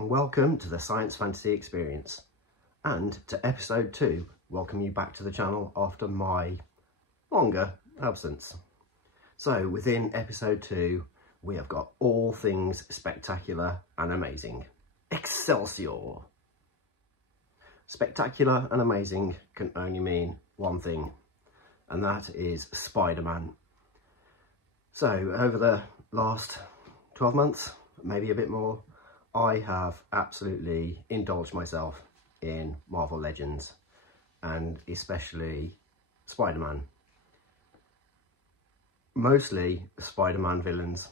and welcome to the Science Fantasy Experience, and to episode 2. Welcome you back to the channel after my longer absence. So within episode 2 we have got all things spectacular and amazing. Excelsior! Spectacular and amazing can only mean one thing, and that is Spider-Man. So over the last 12 months, maybe a bit more, I have absolutely indulged myself in Marvel Legends, and especially Spider-Man. Mostly Spider-Man villains.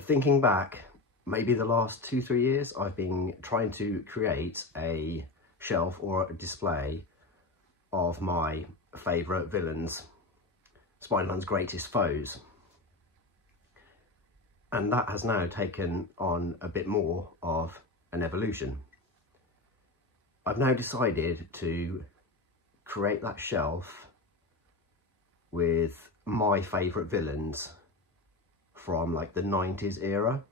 Thinking back, maybe the last 2-3 years, I've been trying to create a shelf or a display of my favourite villains, Spider-Man's greatest foes. And that has now taken on a bit more of an evolution. I've now decided to create that shelf with my favourite villains from like the 90s era.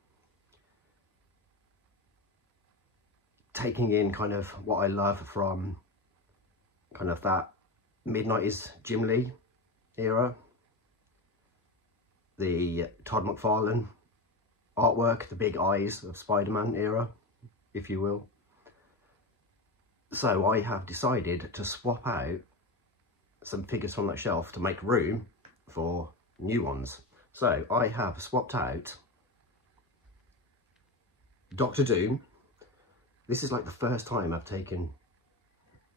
Taking in kind of what I love from kind of that mid-90s Jim Lee era. The Todd McFarlane artwork, the big eyes of Spider-Man era, if you will. So I have decided to swap out some figures from that shelf to make room for new ones. So I have swapped out Dr. Doom. This is like the first time I've taken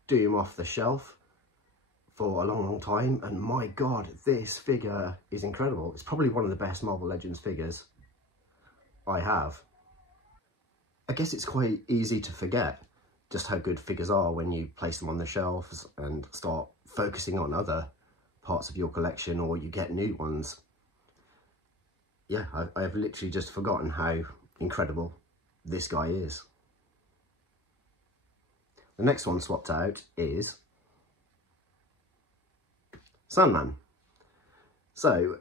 Doom off the shelf for a long time, and my god, this figure is incredible. It's probably one of the best Marvel Legends figures I have. I guess it's quite easy to forget just how good figures are when you place them on the shelves and start focusing on other parts of your collection, or you get new ones. Yeah, I've literally just forgotten how incredible this guy is. The next one swapped out is Sandman. So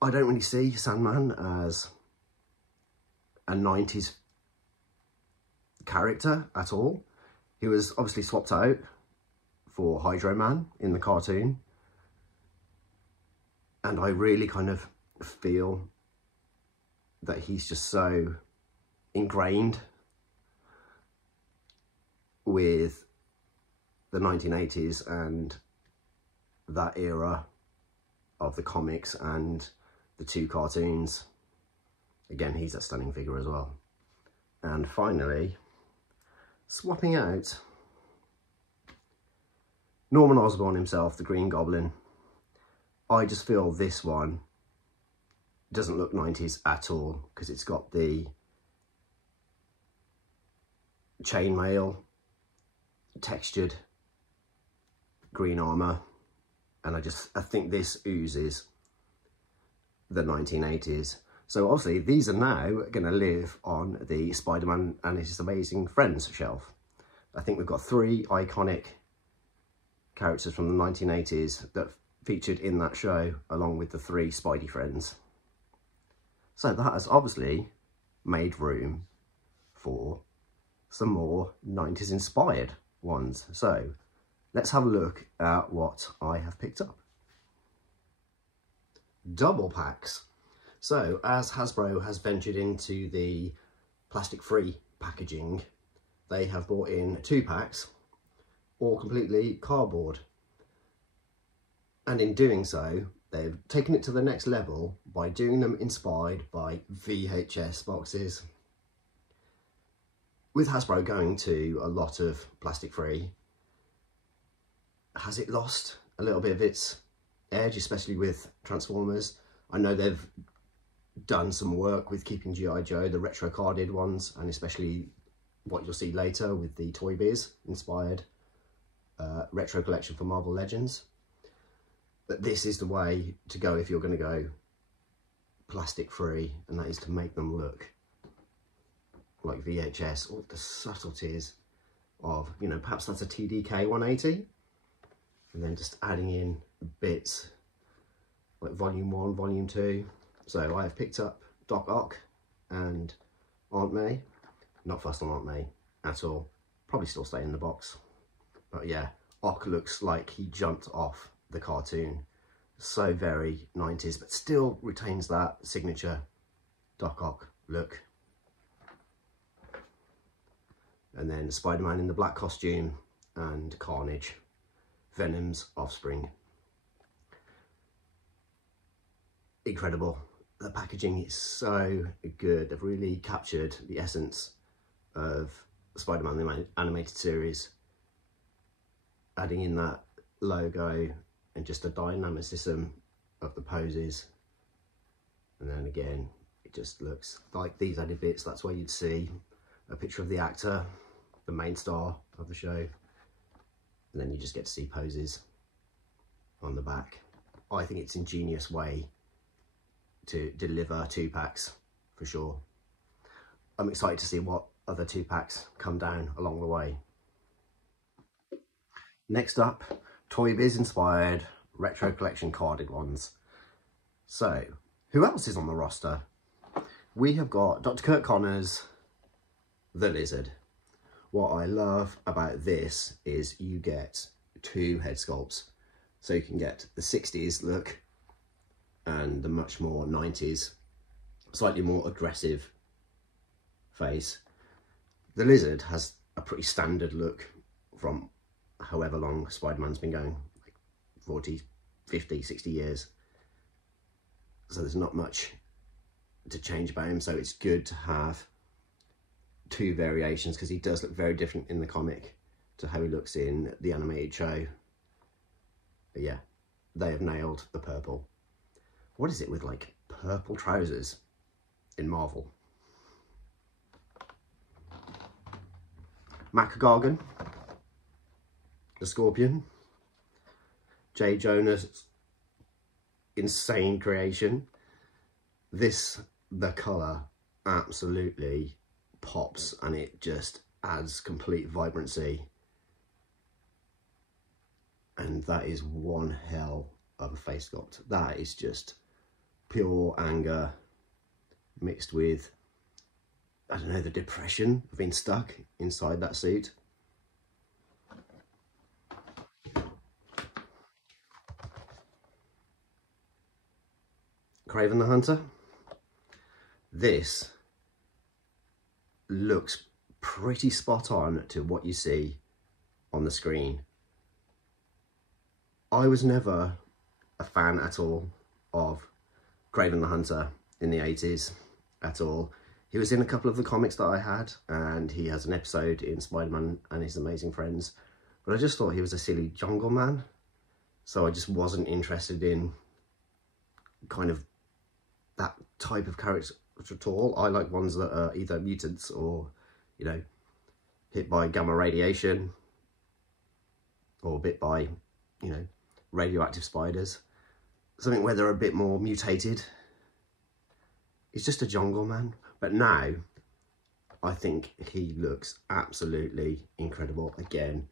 I don't really see Sandman as a 90s character at all. He was obviously swapped out for Hydro Man in the cartoon, and I really kind of feel that he's just so ingrained with the 1980s and that era of the comics and the 2 cartoons. Again, he's a stunning figure as well. And finally, swapping out Norman Osborn himself, the Green Goblin. I just feel this one doesn't look 90s at all, because it's got the chainmail, textured green armour, and I think this oozes the 1980s. So obviously these are now going to live on the Spider-Man and His Amazing Friends shelf. I think we've got 3 iconic characters from the 1980s that featured in that show, along with the 3 Spidey friends. So that has obviously made room for some more 90s inspired ones. So let's have a look at what I have picked up. Double packs. So as Hasbro has ventured into the plastic-free packaging, they have brought in 2 packs, all completely cardboard. And in doing so, they've taken it to the next level by doing them inspired by VHS boxes. With Hasbro going to a lot of plastic-free, has it lost a little bit of its edge, especially with Transformers? I know they've done some work with keeping G.I. Joe, the retro carded ones, and especially what you'll see later with the Toy Biz inspired retro collection for Marvel Legends. But this is the way to go if you're going to go plastic free, and that is to make them look like VHS. All the subtleties of, you know, perhaps that's a TDK 180, and then just adding in bits like volume 1, volume 2. So I have picked up Doc Ock and Aunt May. Not fussed on Aunt May at all. Probably still stay in the box. But yeah, Ock looks like he jumped off the cartoon. So very 90s, but still retains that signature Doc Ock look. And then Spider-Man in the black costume and Carnage, Venom's offspring. Incredible. The packaging is so good. They've really captured the essence of Spider-Man the animated series, adding in that logo and just the dynamicism of the poses. And then again, it just looks like these added bits. That's where you'd see a picture of the actor, the main star of the show, and then you just get to see poses on the back. I think it's an ingenious way to deliver 2-packs for sure. I'm excited to see what other 2-packs come down along the way. Next up, Toy Biz inspired retro collection carded ones. So, who else is on the roster? We have got Dr. Kurt Connors, the Lizard. What I love about this is you get 2 head sculpts. So you can get the 60s look and the much more 90s, slightly more aggressive face. The Lizard has a pretty standard look from however long Spider-Man's been going, like 40, 50, 60 years. So there's not much to change about him. So it's good to have 2 variations, because he does look very different in the comic to how he looks in the animated show. But yeah, they have nailed the purple. What is it with like purple trousers in Marvel? Macagargan, the Scorpion, J. Jonah's insane creation. The colour absolutely pops, and it just adds complete vibrancy. And that is one hell of a face sculpt. That is just pure anger mixed with, I don't know, the depression of being stuck inside that suit. Kraven the Hunter. This looks pretty spot on to what you see on the screen. I was never a fan at all of Kraven the Hunter in the 80s at all. He was in a couple of the comics that I had, and he has an episode in Spider-Man and His Amazing Friends, but I just thought he was a silly jungle man, so I just wasn't interested in kind of that type of character at all. I like ones that are either mutants or, you know, hit by gamma radiation or bit by, you know, radioactive spiders. Something where they're a bit more mutated. He's just a jungle man. But now, I think he looks absolutely incredible. Again,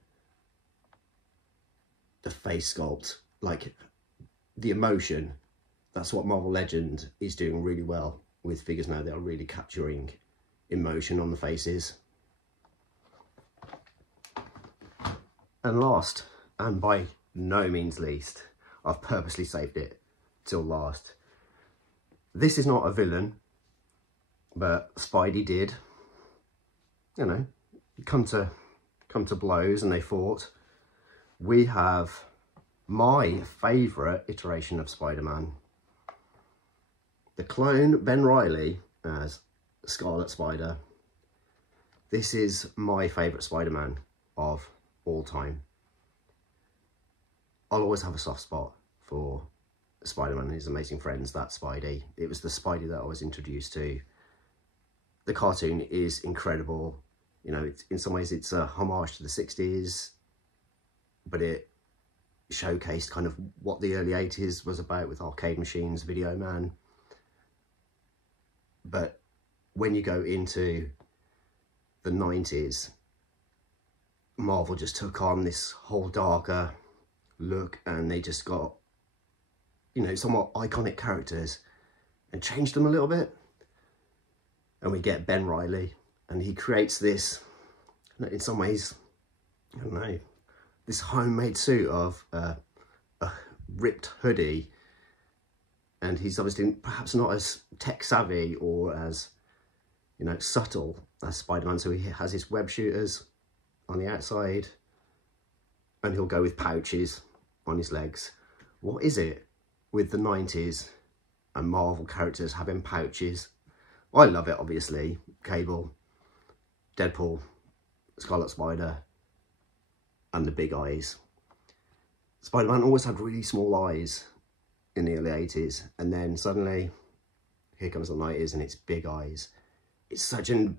the face sculpt, like the emotion, that's what Marvel Legend is doing really well with figures now. They are really capturing emotion on the faces. And last, and by no means least, I've purposely saved it till last. This is not a villain, but Spidey did, you know, come to blows, and they fought. We have my favourite iteration of Spider-Man, the clone Ben Reilly as Scarlet Spider. This is my favourite Spider-Man of all time. I'll always have a soft spot for Spider-Man and His Amazing Friends, that Spidey. It was the Spidey that I was introduced to. The cartoon is incredible. You know, in some ways it's a homage to the 60s, but it showcased kind of what the early 80s was about with arcade machines, Video Man. But when you go into the 90s, Marvel just took on this whole darker look, and they just got, you know, somewhat iconic characters and changed them a little bit. and we get Ben Reilly, and he creates this, in some ways, I don't know, this homemade suit of a ripped hoodie, and he's obviously perhaps not as tech savvy or as, you know, subtle as Spider-Man, so he has his web shooters on the outside, and he'll go with pouches on his legs. What is it with the 90s and Marvel characters having pouches? I love it, obviously. Cable, Deadpool, Scarlet Spider, and the big eyes. Spider-Man always had really small eyes in the early 80s, and then suddenly, here comes the 90s and it's big eyes. It's such a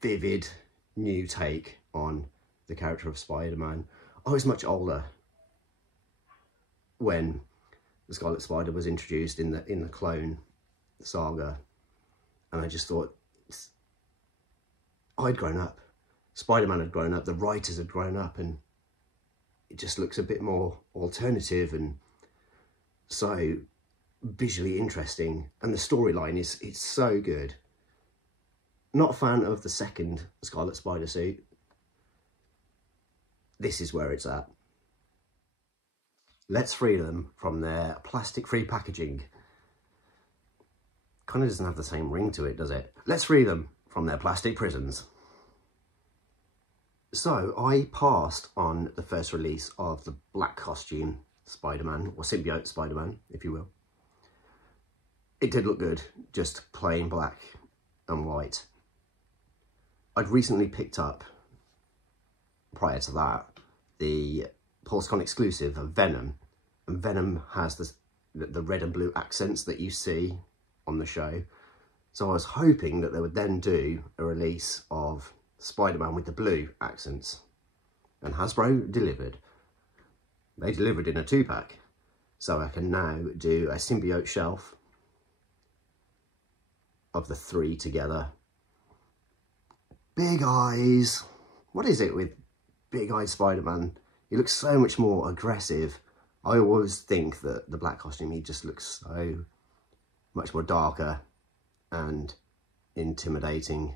vivid new take on the character of Spider-Man. I was much older when the Scarlet Spider was introduced in the Clone saga, and I just thought, I'd grown up, Spider-Man had grown up, the writers had grown up, and it just looks a bit more alternative and so visually interesting, and the storyline it's so good. Not a fan of the second Scarlet Spider suit. This is where it's at. Let's free them from their plastic-free packaging. Kind of doesn't have the same ring to it, does it? Let's free them from their plastic prisons. So I passed on the first release of the black costume Spider-Man, or symbiote Spider-Man, if you will. It did look good, just plain black and white. I'd recently picked up, prior to that, the PulseCon exclusive of Venom, and Venom has the red and blue accents that you see on the show. So I was hoping that they would then do a release of Spider-Man with the blue accents, and Hasbro delivered. They delivered in a 2-pack, so I can now do a symbiote shelf of the 3 together. Big eyes. What is it with big eyes Spider-Man? He looks so much more aggressive. I always think that the black costume, he just looks so much more darker and intimidating.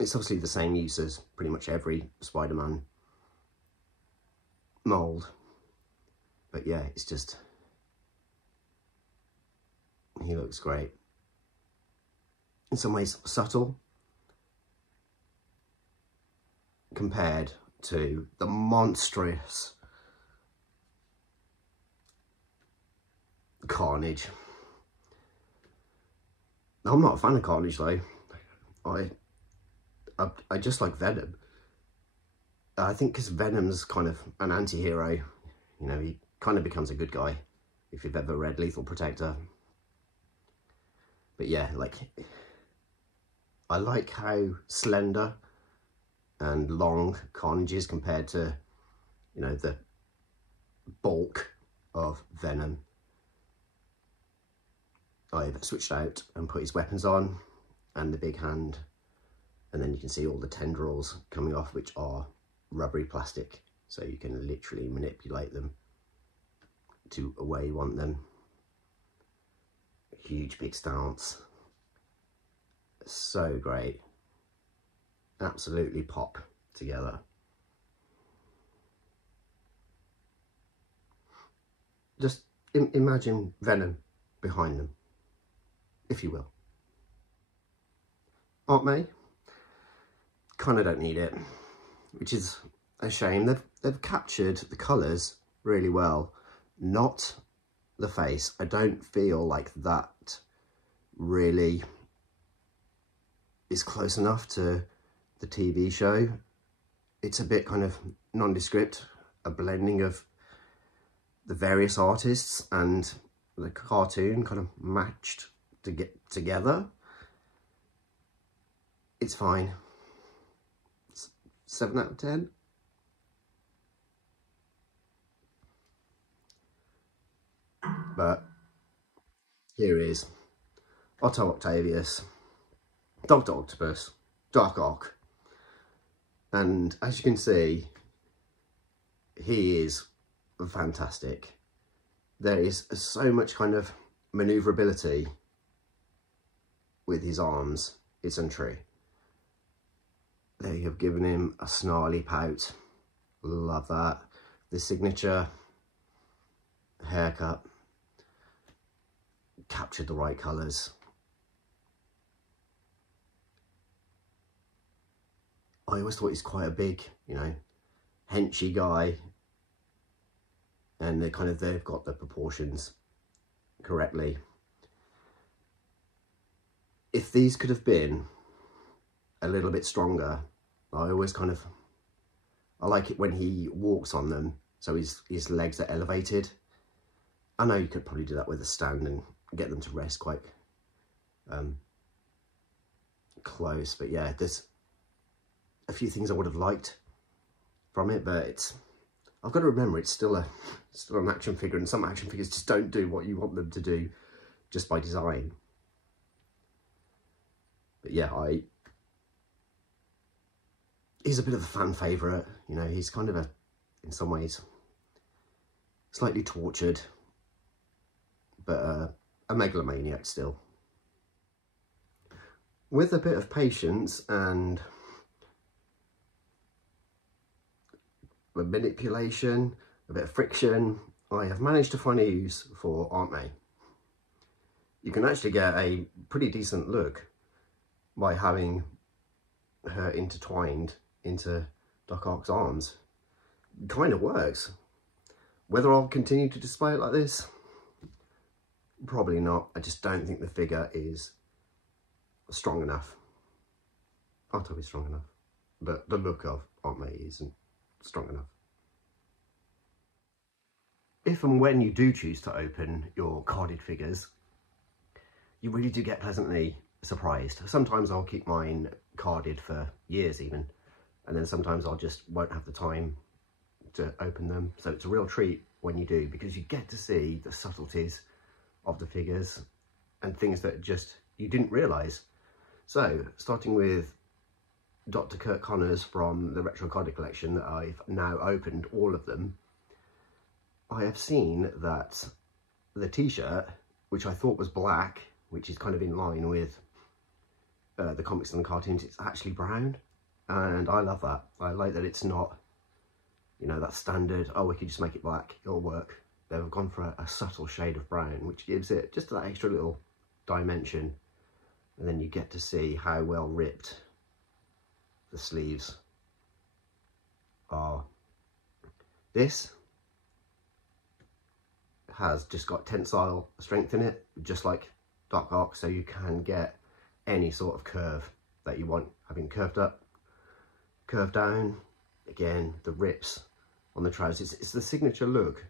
It's obviously the same use as pretty much every Spider-Man mould. But yeah, it's just, he looks great. In some ways subtle compared to the monstrous Carnage. I'm not a fan of Carnage though. I just like Venom. I think because Venom's kind of an anti-hero, you know, he kind of becomes a good guy if you've ever read Lethal Protector. But yeah, like, I like how slender and long Carnage is compared to, you know, the bulk of Venom. I've switched out and put his weapons on and the big hand, and then you can see all the tendrils coming off, which are rubbery plastic, so you can literally manipulate them to where you want them. Huge big stance. So great. Absolutely pop together. Just imagine Venom behind them, if you will. Aunt May? Kind of don't need it, which is a shame. They've captured the colours really well, not the face. I don't feel like that really is close enough to the TV show. It's a bit kind of nondescript, a blending of the various artists and the cartoon kind of matched to get together. It's fine. 7 out of 10. But here is Otto Octavius, Dr. Octopus, Doc Ock, and as you can see, he is fantastic. There is so much kind of manoeuvrability with his arms, it's untrue. They have given him a snarly pout. Love that. The signature haircut, captured the right colours. I always thought he's quite a big, you know, henchy guy, and they've got the proportions correctly. If these could have been a little bit stronger, I like it when he walks on them, so his legs are elevated. I know you could probably do that with a stand and get them to rest quite close, but yeah, there's a few things I would have liked from it, but I've got to remember it's still an action figure, and some action figures just don't do what you want them to do just by design. But yeah, he's a bit of a fan favourite, you know. He's kind of in some ways, slightly tortured, but a megalomaniac still. With a bit of patience and a manipulation, a bit of friction, I have managed to find a use for Aunt May. You can actually get a pretty decent look by having her intertwined into Doc Ock's arms. It kind of works. Whether I'll continue to display it like this, probably not. I just don't think the figure is strong enough. I'll tell you strong enough, but the look of Aunt May isn't strong enough. If and when you do choose to open your carded figures, you really do get pleasantly surprised. Sometimes I'll keep mine carded for years even, and then sometimes I'll just won't have the time to open them. So it's a real treat when you do, because you get to see the subtleties of the figures and things that just you didn't realise. So starting with Dr. Kurt Connors from the Retro Carded collection that I've now opened all of them, I have seen that the t-shirt, which I thought was black, which is kind of in line with the comics and the cartoons, it's actually brown, and I love that. I like that it's not, you know, that standard, oh, we could just make it black, it'll work. They've gone for a subtle shade of brown, which gives it just that extra little dimension, and then you get to see how well ripped the sleeves are. This has just got tensile strength in it, just like Doc Ock, so you can get any sort of curve that you want, having curved up, curved down. Again, the rips on the trousers, it's the signature look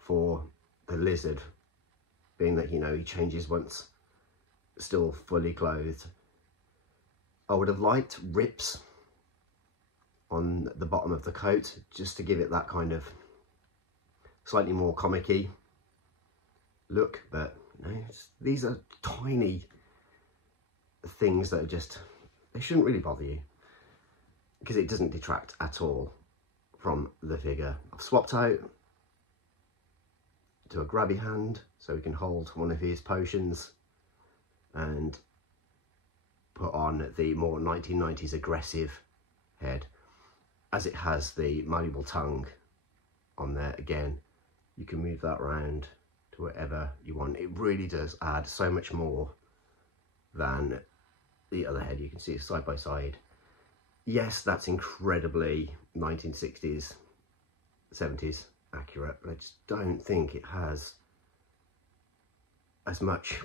for the Lizard, being that, you know, he changes once still fully clothed. I would have liked rips on the bottom of the coat, just to give it that kind of slightly more comic-y look, but you know, these are tiny things that are just, they shouldn't really bother you, because it doesn't detract at all from the figure. I've swapped out to a grabby hand so we can hold one of his potions, and put on the more 1990s aggressive head, as it has the malleable tongue on there. Again, you can move that around to whatever you want. It really does add so much more than the other head. You can see it side by side. Yes, that's incredibly 1960s, 70s accurate, but I just don't think it has as much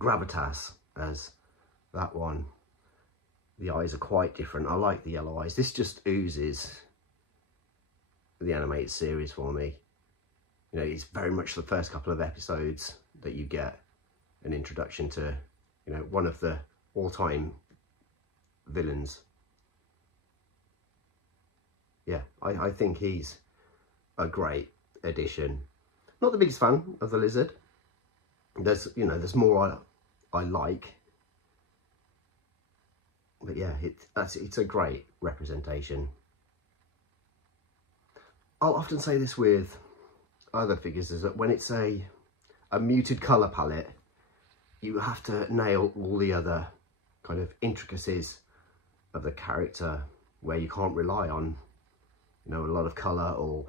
gravitas as that one. The eyes are quite different. I like the yellow eyes. This just oozes the animated series for me. You know, it's very much the first couple of episodes that you get an introduction to, you know, one of the all-time villains. Yeah, I think he's a great addition. Not the biggest fan of the Lizard. There's, you know, there's more I like. But yeah, it's a great representation. I'll often say this with other figures, is that when it's a muted colour palette, you have to nail all the other kind of intricacies of the character where you can't rely on, you know, a lot of colour or,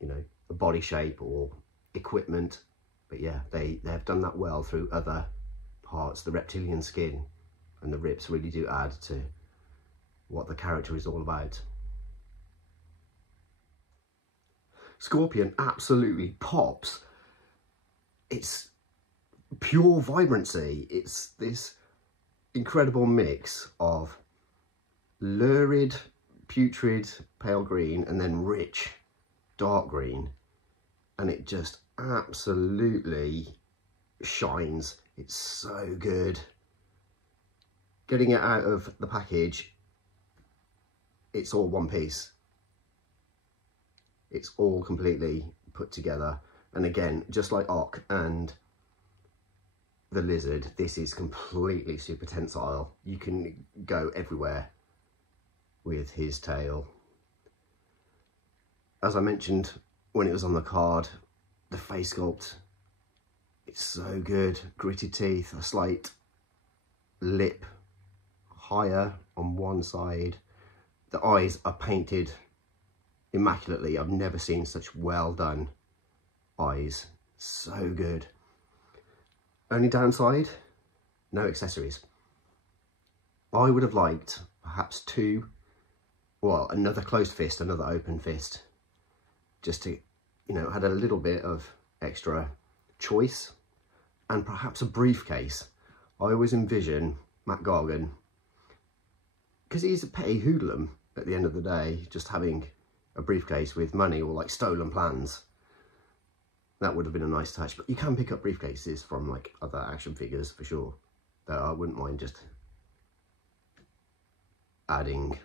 you know, the body shape or equipment. But yeah, they've done that well through other parts. The reptilian skin and the ribs really do add to what the character is all about. Scorpion absolutely pops. It's pure vibrancy. It's this incredible mix of lurid, putrid, pale green, and then rich, dark green. And it just absolutely shines. It's so good. Getting it out of the package, it's all one piece. It's all completely put together. And again, just like Ock and the lizard, this is completely super tensile. You can go everywhere with his tail. As I mentioned when it was on the card, the face sculpt, it's so good. Gritted teeth, a slight lip higher on one side. The eyes are painted immaculately. I've never seen such well done eyes. So good. Only downside, no accessories. I would have liked perhaps another closed fist, another open fist, just to, you know, had a little bit of extra choice, and perhaps a briefcase. I always envision Matt Gargan, because he's a petty hoodlum at the end of the day, just having a briefcase with money or like stolen plans. That would have been a nice touch. But you can pick up briefcases from like other action figures for sure, that I wouldn't mind just adding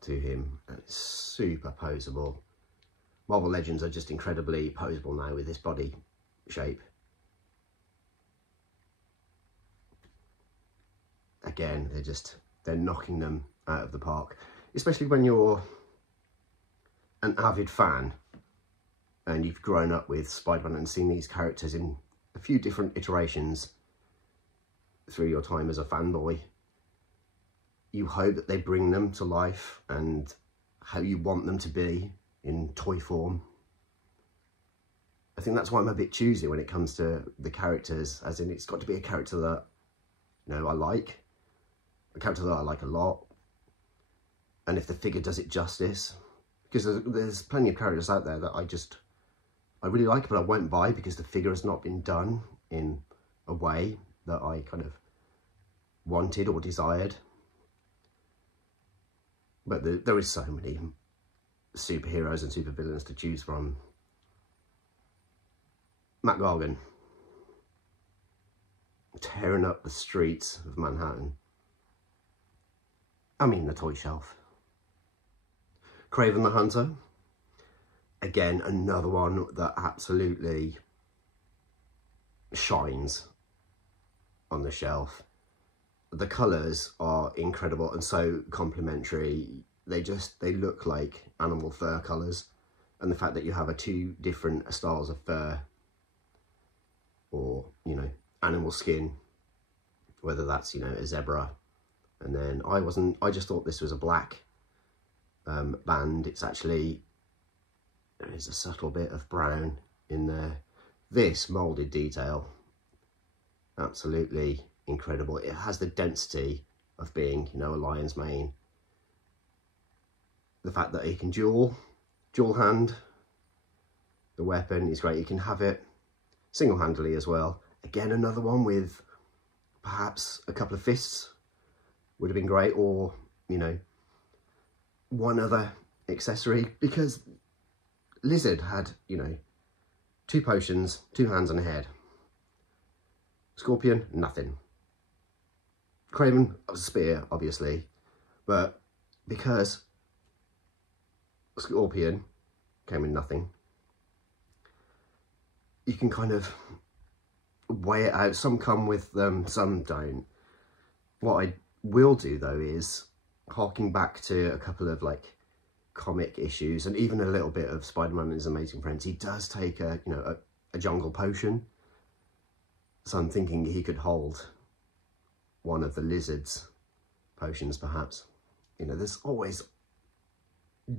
to him. And it's super posable. Marvel Legends are just incredibly posable now with this body shape. Again, they're knocking them out of the park, especially when you're an avid fan and you've grown up with Spider-Man and seen these characters in a few different iterations through your time as a fanboy. You hope that they bring them to life and how you want them to be in toy form. I think that's why I'm a bit choosy when it comes to the characters, as in it's got to be a character that, you know, I like, a character that I like a lot, and if the figure does it justice, because there's plenty of characters out there that I really like, but I won't buy because the figure has not been done in a way that I kind of wanted or desired. But there is so many superheroes and supervillains to choose from. Matt Gargan, tearing up the streets of Manhattan. I mean the toy shelf. Kraven the Hunter, again another one that absolutely shines on the shelf. The colours are incredible and so complementary. They look like animal fur colours, and the fact that you have two different styles of fur, or, you know, animal skin, whether that's, you know, a zebra, and then I just thought this was a black band. It's actually, there is a subtle bit of brown in there. This moulded detail, absolutely incredible. It has the density of being, you know, a lion's mane. The fact that he can dual hand the weapon is great. You can have it single-handedly as well. Again, another one with perhaps a couple of fists would have been great, or, you know, one other accessory, because Lizard had, you know, 2 potions, 2 hands and a head. Scorpion, nothing. Kraven, a spear, obviously, but because Scorpion came with nothing, you can kind of weigh it out. Some come with them, some don't. What I will do though is, harking back to a couple of like comic issues and even a little bit of Spider-Man and His Amazing Friends, he does take a jungle potion. So I'm thinking he could hold one of the lizard's potions, perhaps. You know, there's always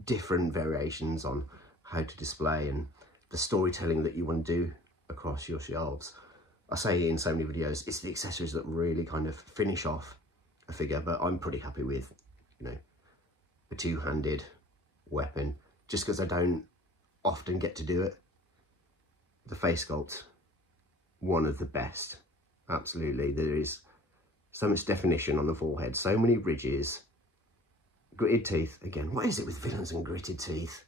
different variations on how to display and the storytelling that you want to do across your shelves. I say in so many videos, it's the accessories that really kind of finish off a figure, but I'm pretty happy with, you know, a two-handed weapon, just because I don't often get to do it. The face sculpt, one of the best, absolutely. There is so much definition on the forehead, so many ridges, gritted teeth. Again, what is it with villains and gritted teeth?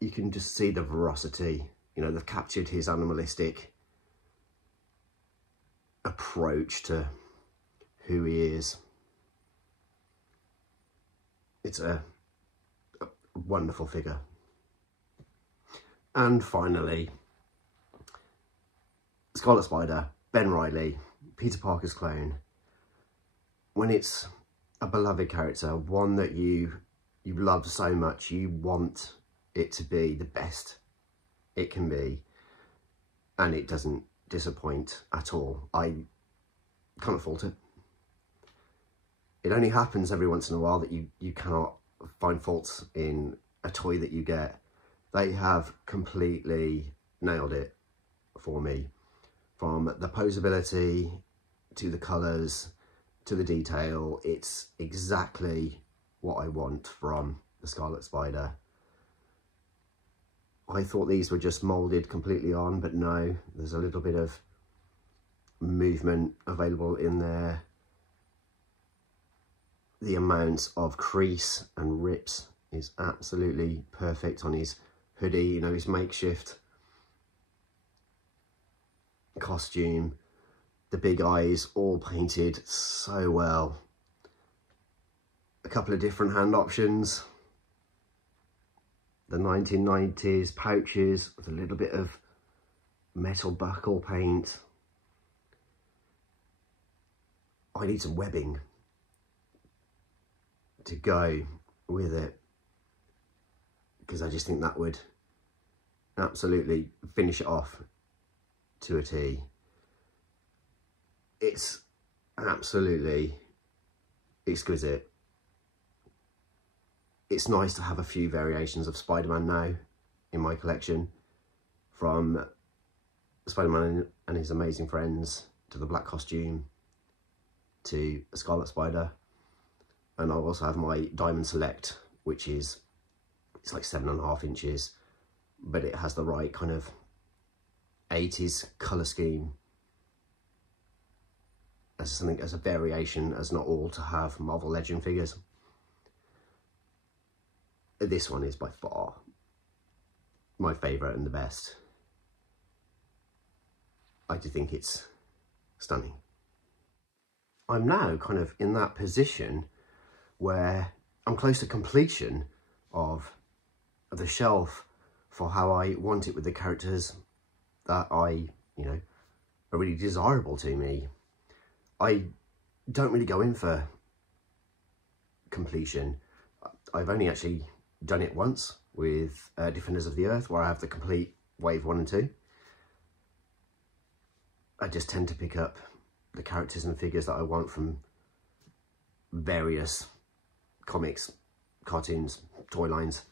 You can just see the veracity. You know, they've captured his animalistic approach to who he is. It's a wonderful figure. And finally, Scarlet Spider, Ben Reilly, Peter Parker's clone. When it's a beloved character, one that you love so much, you want it to be the best it can be, and it doesn't disappoint at all. I can't fault it. It only happens every once in a while that you cannot find faults in a toy that you get. They have completely nailed it for me. From the posability to the colours to the detail, it's exactly what I want from the Scarlet Spider. I thought these were just moulded completely on, but no, there's a little bit of movement available in there. The amount of crease and rips is absolutely perfect on his hoodie, you know, his makeshift costume. The big eyes all painted so well. A couple of different hand options. The 1990s pouches with a little bit of metal buckle paint. I need some webbing to go with it, because I just think that would absolutely finish it off to a T. It's absolutely exquisite. It's nice to have a few variations of Spider-Man now in my collection, from Spider-Man and his amazing friends to the black costume to a Scarlet Spider. And I also have my Diamond Select, which is, it's like 7.5 inches, but it has the right kind of 80s colour scheme as something, as a variation, as not all to have Marvel Legend figures. This one is by far my favourite and the best. I do think it's stunning. I'm now kind of in that position where I'm close to completion of the shelf for how I want it, with the characters that I, you know, are really desirable to me. I don't really go in for completion. I've only actually done it once with Defenders of the Earth, where I have the complete wave 1 and 2. I just tend to pick up the characters and figures that I want from various comics, cartoons, toy lines.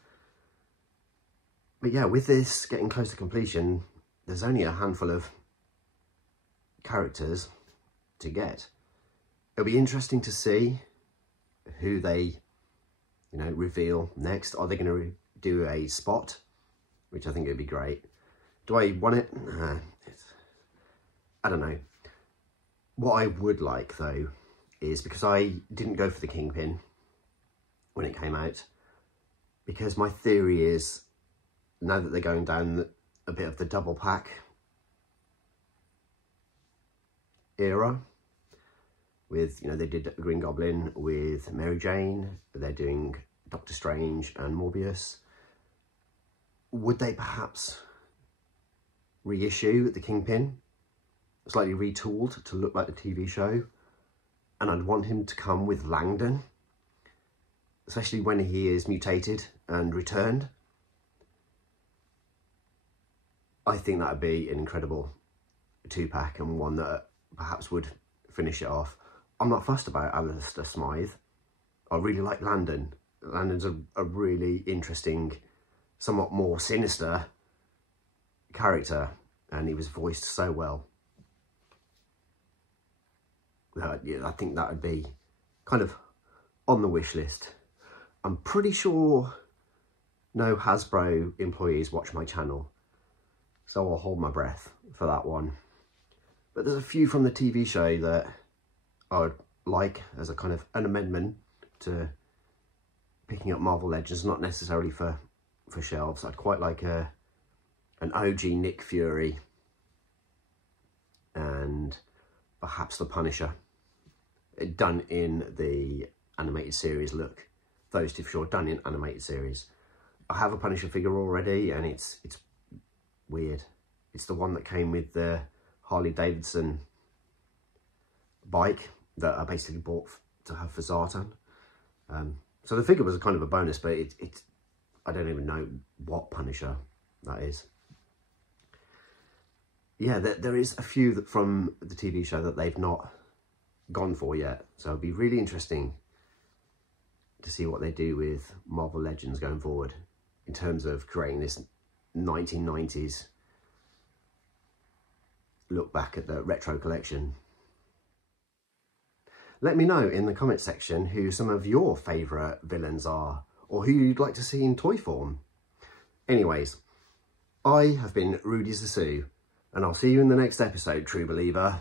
But yeah, with this getting close to completion, there's only a handful of characters to get. It'll be interesting to see who they, you know, reveal next. Are they going to do a spot, which I think would be great. Do I want it? I don't know. What I would like though is, because I didn't go for the Kingpin when it came out, because my theory is, now that they're going down a bit of the double pack era, with, you know, they did Green Goblin with Mary Jane, they're doing Doctor Strange and Morbius. Would they perhaps reissue the Kingpin, slightly retooled to look like the TV show? And I'd want him to come with Langdon, especially when he is mutated and returned. I think that would be an incredible 2-pack, and one that perhaps would finish it off. I'm not fussed about Alistair Smythe. I really like Landon. Landon's a really interesting, somewhat more sinister character, and he was voiced so well. Yeah, I think that would be kind of on the wish list. I'm pretty sure no Hasbro employees watch my channel, so I'll hold my breath for that one. But there's a few from the TV show that I would like as a kind of an amendment to picking up Marvel Legends, not necessarily for shelves. I'd quite like an OG Nick Fury and perhaps the Punisher, done in the animated series look. Those two for sure, done in animated series. I have a Punisher figure already, and it's weird. It's the one that came with the Harley Davidson bike that I basically bought to have for Zartan. So the figure was kind of a bonus, but I don't even know what Punisher that is. Yeah, there is a few from the TV show that they've not gone for yet. So it'll be really interesting to see what they do with Marvel Legends going forward in terms of creating this 1990s look back at the retro collection. Let me know in the comment section who some of your favourite villains are, or who you'd like to see in toy form. Anyways, I have been Rudy Sasu, and I'll see you in the next episode, true believer.